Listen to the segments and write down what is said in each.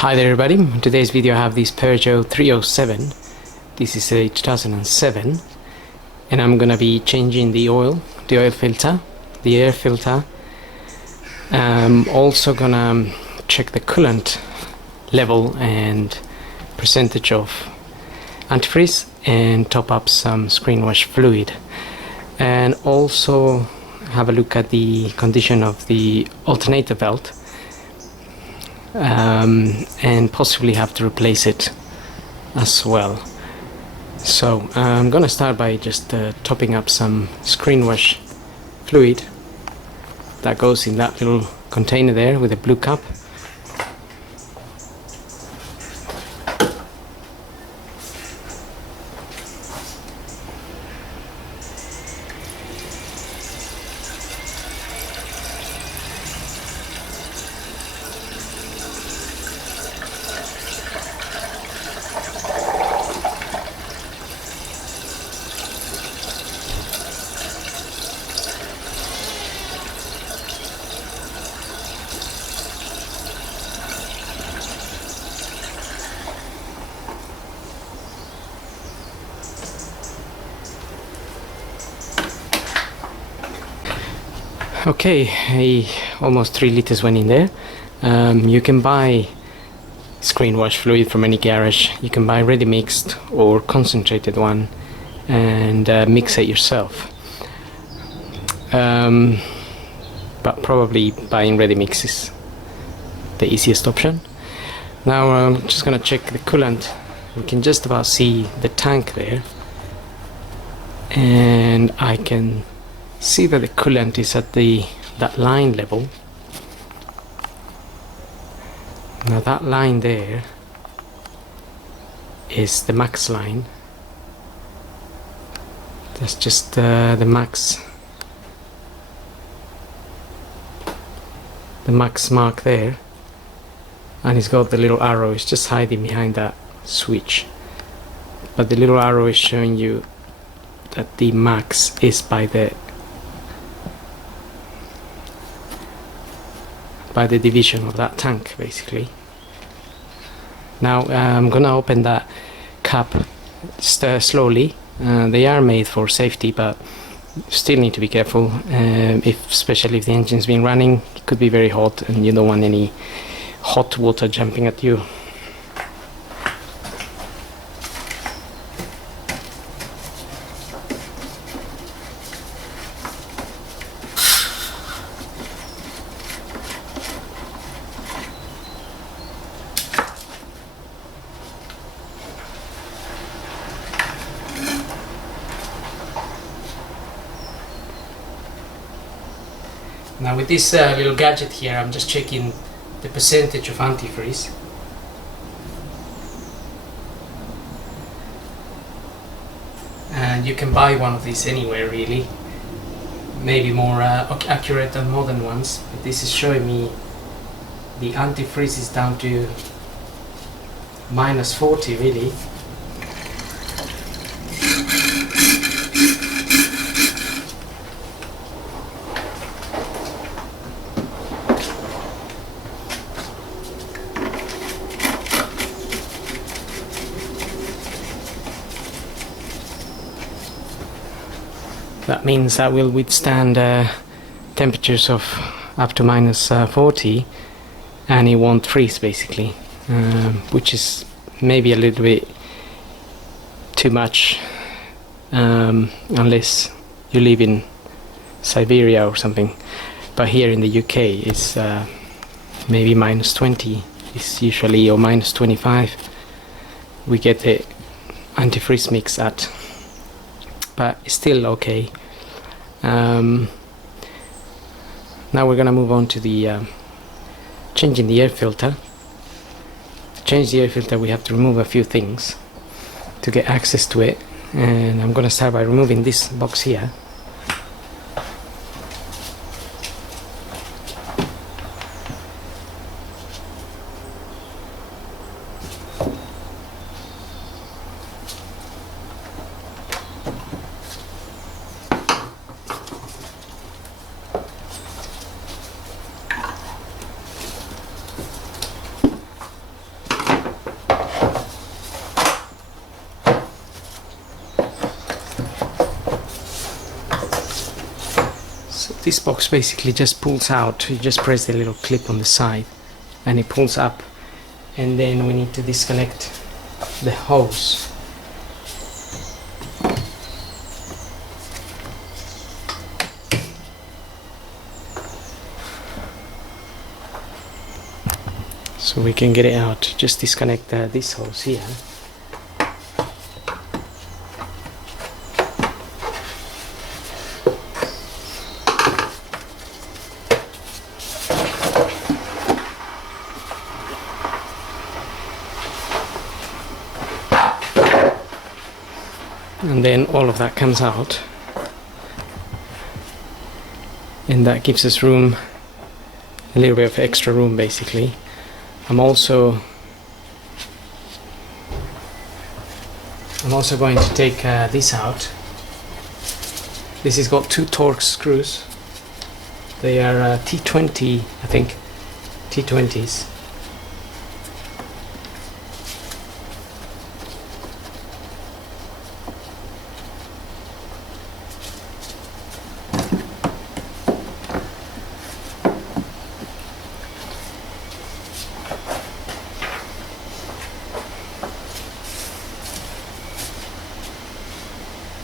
Hi there everybody, in today's video I have this Peugeot 307. This is a 2007 and I'm gonna be changing the oil filter, the air filter. I'm also gonna check the coolant level and percentage of antifreeze and top up some Screenwash fluid, and also have a look at the condition of the alternator belt, and possibly have to replace it as well. So I'm gonna start by just topping up some Screenwash fluid that goes in that little container there with a blue cap. Okay, almost 3 liters went in there. You can buy Screenwash fluid from any garage. You can buy ready mixed or concentrated one and mix it yourself. But probably buying ready mix is the easiest option. Now I'm just gonna check the coolant. We can just about see the tank there, and I can see that the coolant is at that line level. Now that line there is the max line. That's just the max mark there, and it's got the little arrow. It's just hiding behind that switch, but the little arrow is showing you that the max is by the division of that tank, basically. Now I'm gonna open that cap slowly. They are made for safety, but still need to be careful, especially if the engine's been running. It could be very hot and you don't want any hot water jumping at you. Now with this little gadget here, I'm just checking the percentage of antifreeze. And you can buy one of these anywhere really. Maybe more accurate than modern ones, but this is showing me the antifreeze is down to -40 really. That means that will withstand temperatures of up to -40, and it won't freeze basically, which is maybe a little bit too much, unless you live in Siberia or something. But here in the UK it's maybe -20 is usually, or -25 we get the antifreeze mix at, but it's still okay. Now we're gonna move on to the changing the air filter. To change the air filter we have to remove a few things to get access to it, and I'm gonna start by removing this box here. So this box basically just pulls out. You just press the little clip on the side and it pulls up, and then we need to disconnect the hose. So we can get it out. Just disconnect this hose here. And then all of that comes out, and that gives us room, a little bit of extra room basically. I'm also going to take this out. This has got 2 Torx screws. They are T20, I think, T20s.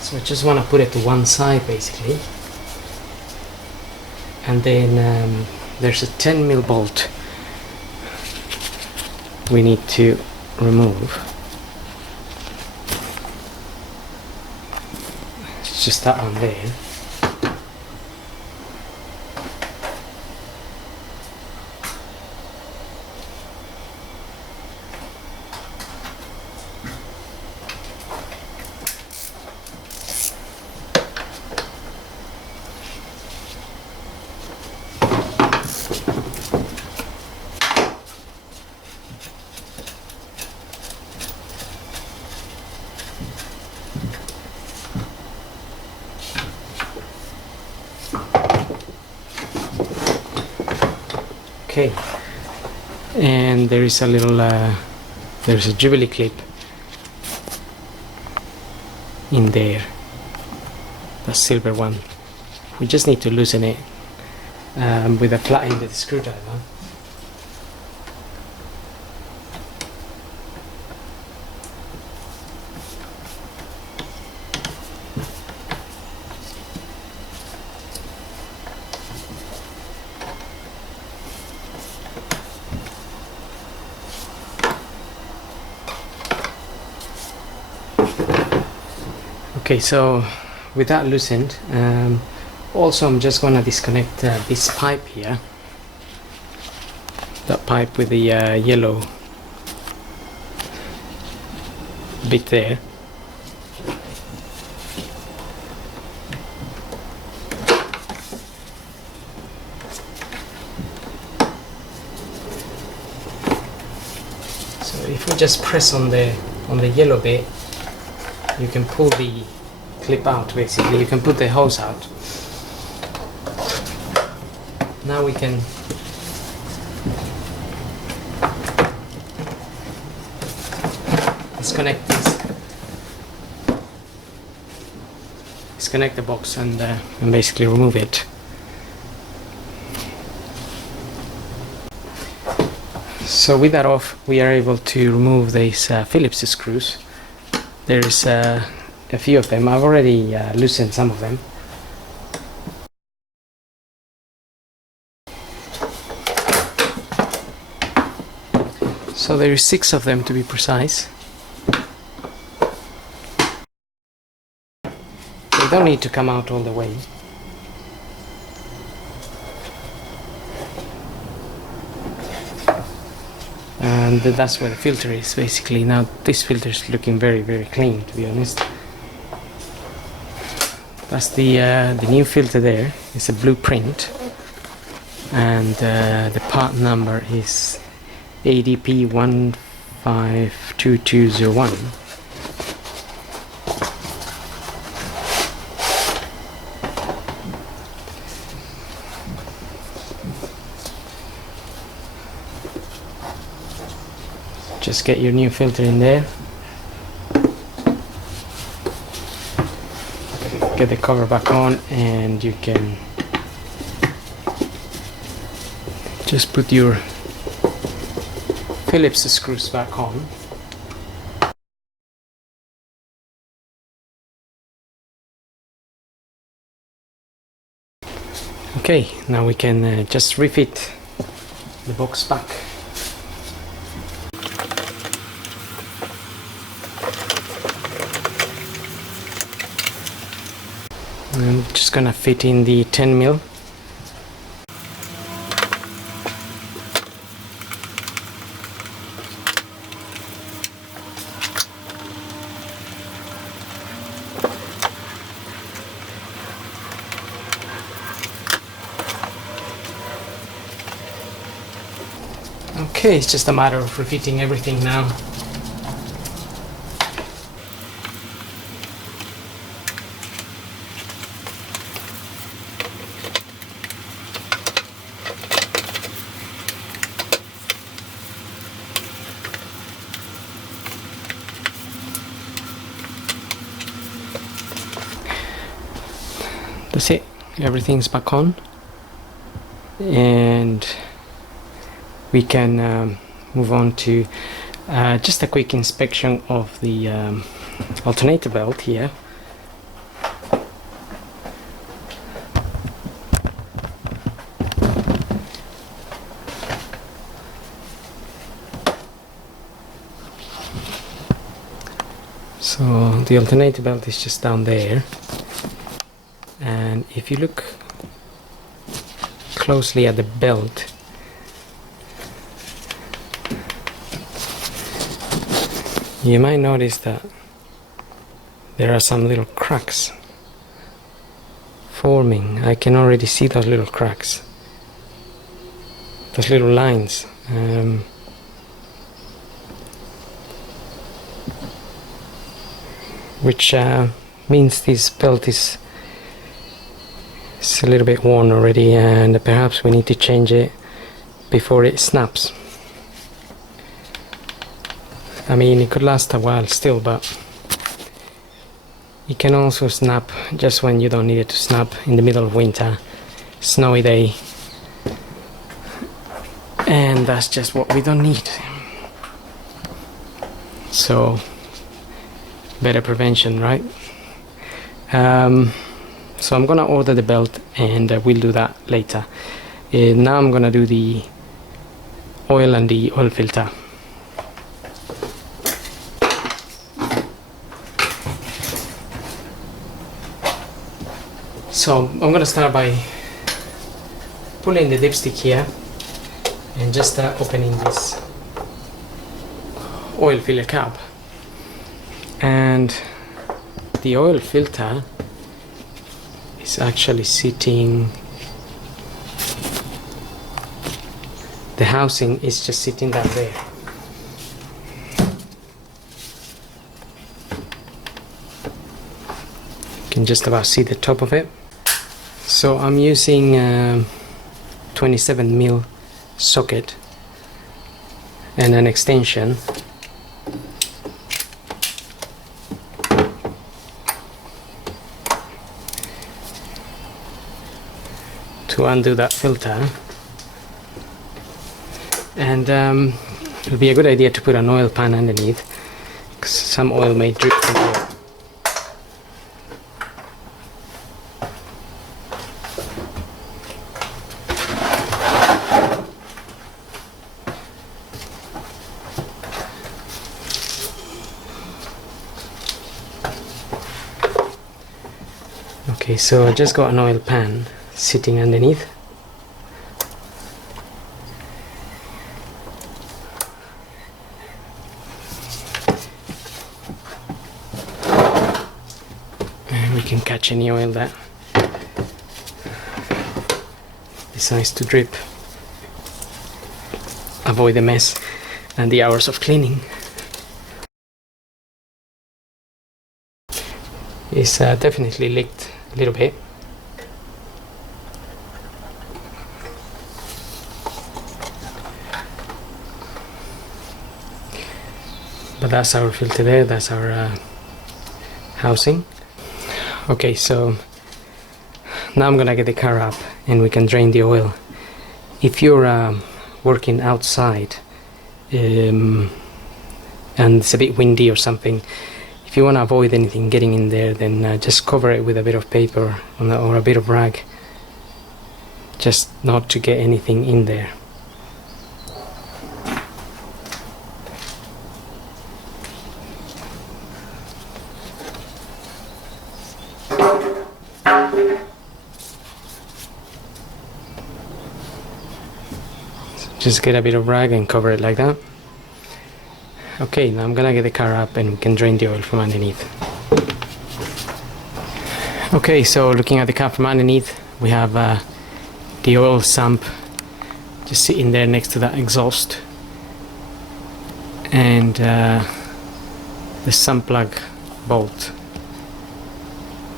So I just want to put it to one side basically, and then there's a 10mm bolt we need to remove. It's just that one there. Okay, and there is a little there's a Jubilee clip in there, the silver one. We just need to loosen it with a flat-ended screwdriver. Okay, so with that loosened, also I'm just gonna disconnect this pipe here, that pipe with the yellow bit there. So if we just press on the yellow bit, you can pull the clip out basically. You can put the hose out. Now we can disconnect this. Disconnect the box and basically remove it. So with that off, we are able to remove these Phillips screws. There is a few of them. I've already loosened some of them. So there is 6 of them to be precise. They don't need to come out all the way. And that's where the filter is basically. Now this filter is looking very, very clean, to be honest. That's the new filter there. It's a blueprint, and the part number is ADP 152201. Just get your new filter in there. Get the cover back on, and you can just put your Phillips screws back on. Okay, now we can just refit the box back. I'm just gonna fit in the 10mm. Okay, it's just a matter of refitting everything now. That's it, everything's back on, and we can move on to just a quick inspection of the alternator belt here. So the alternator belt is just down there, and if you look closely at the belt, you might notice that there are some little cracks forming. I can already see those little cracks, those little lines. Which means this belt is a little bit worn already, and perhaps we need to change it before it snaps. I mean, it could last a while still, but it can also snap just when you don't need it to snap, in the middle of winter, snowy day, and that's just what we don't need. So better prevention, right? So I'm gonna order the belt, and we'll do that later. Now I'm gonna do the oil and the oil filter. So I'm gonna start by pulling the dipstick here and just opening this oil filler cap, and the oil filter is actually sitting, the housing is just sitting down there. You can just about see the top of it. So I'm using 27mm socket and an extension to undo that filter, and it'll be a good idea to put an oil pan underneath, because some oil may drip from here. Okay, so I just got an oil pan sitting underneath. And we can catch any oil that decides to drip. Avoid the mess and the hours of cleaning. It's definitely leaked a little bit. But that's our filter there, that's our housing. Okay, so now I'm gonna get the car up and we can drain the oil if you're working outside and it's a bit windy or something, if you want to avoid anything getting in there, then just cover it with a bit of paper or a bit of rag, just not to get anything in there. Just get a bit of rag and cover it like that. Okay, now I'm gonna get the car up and we can drain the oil from underneath. Okay, so looking at the car from underneath, we have the oil sump just sitting there next to that exhaust, and the sump plug bolt,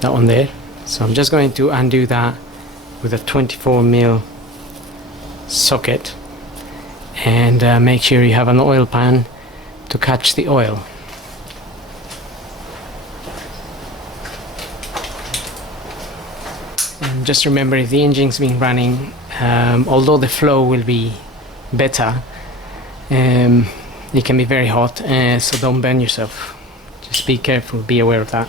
that one there. So I'm just going to undo that with a 24mm socket, and make sure you have an oil pan to catch the oil. And just remember, if the engine's been running, although the flow will be better, it can be very hot, so don't burn yourself. Just be careful, be aware of that.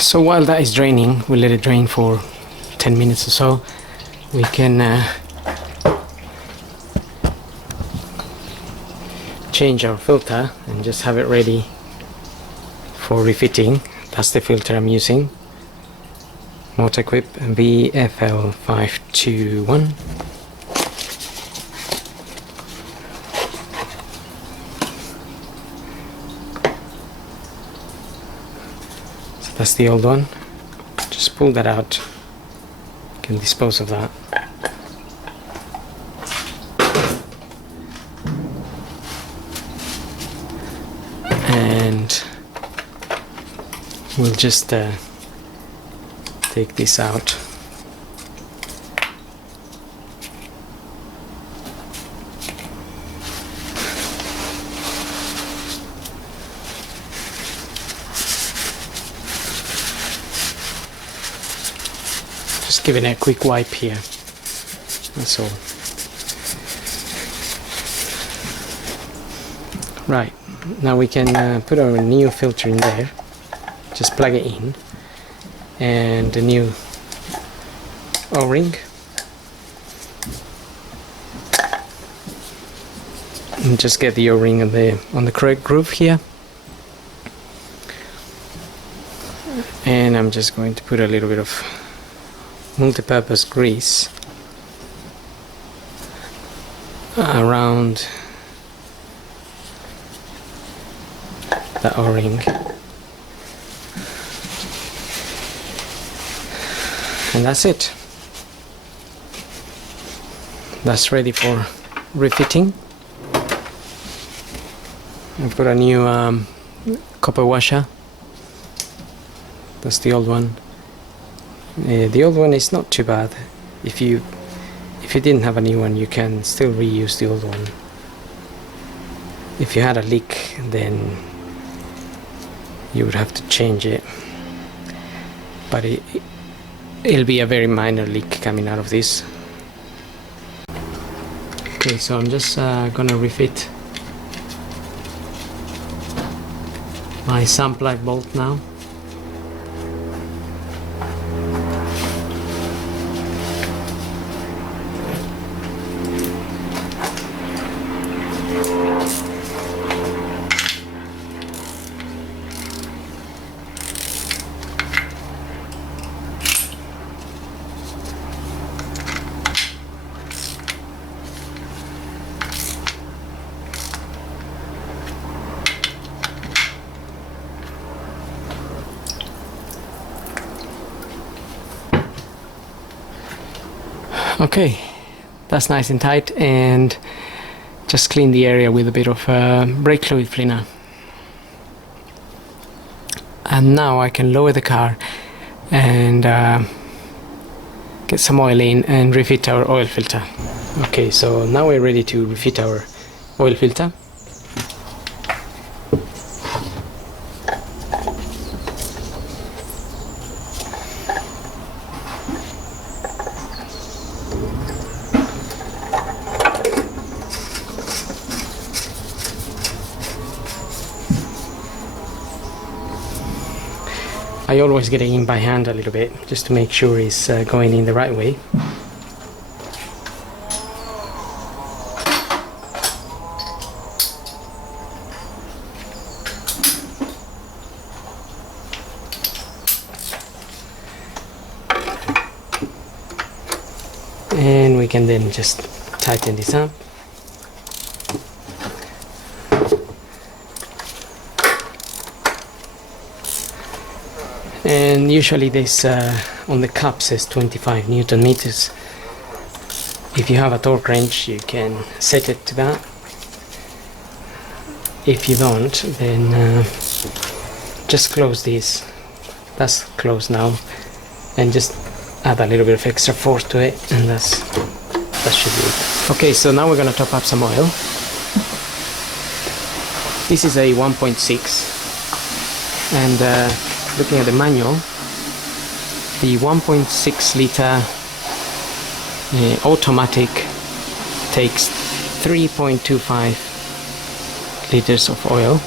So while that is draining, we'll let it drain for 10 minutes or so. We can change our filter and just have it ready for refitting. That's the filter I'm using, Motorquip VFL521. That's the old one. Just pull that out. You can dispose of that. And we'll just take this out. Just giving it a quick wipe here, that's all. Right, now we can put our new filter in there. Just plug it in, and the new O-ring, and just get the O-ring on the correct groove here. And I'm just going to put a little bit of multi-purpose grease around the O-ring, and that's it. That's ready for refitting. I put a new copper washer. That's the old one. The old one is not too bad. If you didn't have a new one, you can still reuse the old one. If you had a leak, then you would have to change it, but it'll be a very minor leak coming out of this. Okay, so I'm just gonna refit my sump plug bolt now. Okay, that's nice and tight, and just clean the area with a bit of brake fluid cleaner. and now I can lower the car and get some oil in and refit our oil filter. Okay, so now we're ready to refit our oil filter. I always get it in by hand a little bit just to make sure it's going in the right way. And we can then just tighten this up. And usually this on the cup says 25 Newton meters. If you have a torque wrench, you can set it to that. If you don't, then just close this. That's closed now, and just add a little bit of extra force to it, and that should be it. Okay, so now we're going to top up some oil. This is a 1.6, and looking at the manual, the 1.6 liter automatic takes 3.25 liters of oil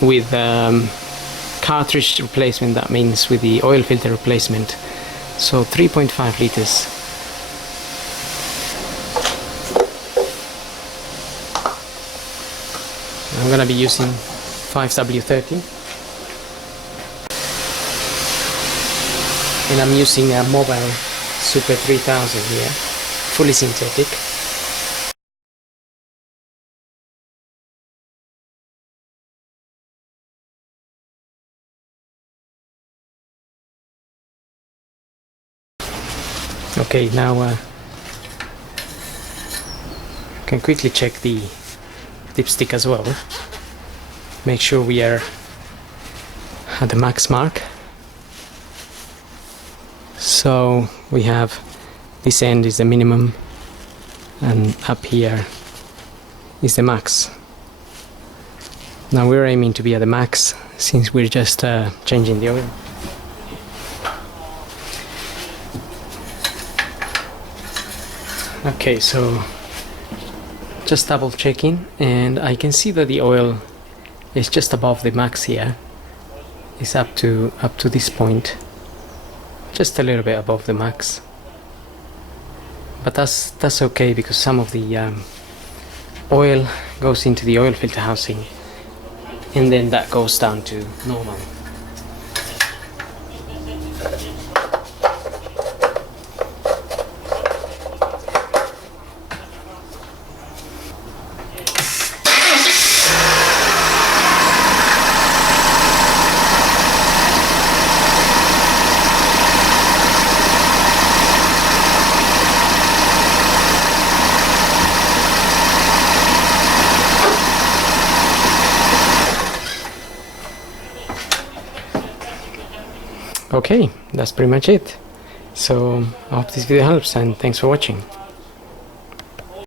with cartridge replacement. That means with the oil filter replacement, so 3.5 liters. I'm gonna be using 5W30, and I'm using a Mobile Super 3000 here, fully synthetic. Okay, now I can quickly check the dipstick as well. Make sure we are at the max mark. So we have this end is the minimum, and up here is the max. Now we're aiming to be at the max since we're just changing the oil. Okay, so just double checking, and I can see that the oil is just above the max here. It's up to this point, just a little bit above the max. But that's okay, because some of the oil goes into the oil filter housing, and then that goes down to normal. Okay, that's pretty much it. So I hope this video helps, and thanks for watching.